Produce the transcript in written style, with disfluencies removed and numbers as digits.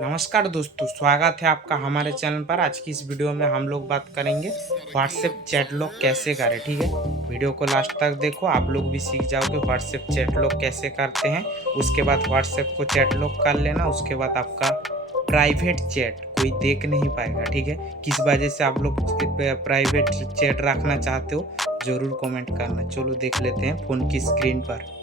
नमस्कार दोस्तों, स्वागत है आपका हमारे चैनल पर। आज की इस वीडियो में हम लोग बात करेंगे व्हाट्सएप चैट लॉक कैसे करें। ठीक है, वीडियो को लास्ट तक देखो, आप लोग भी सीख जाओगे व्हाट्सएप चैट लॉक कैसे करते हैं। उसके बाद व्हाट्सएप को चैट लॉक कर लेना। उसके बाद आपका प्राइवेट चैट कोई देख नहीं पाएगा। ठीक है, किस वजह से आप लोग प्राइवेट चैट रखना चाहते हो ज़रूर कमेंट करना। चलो देख लेते हैं फ़ोन की स्क्रीन पर।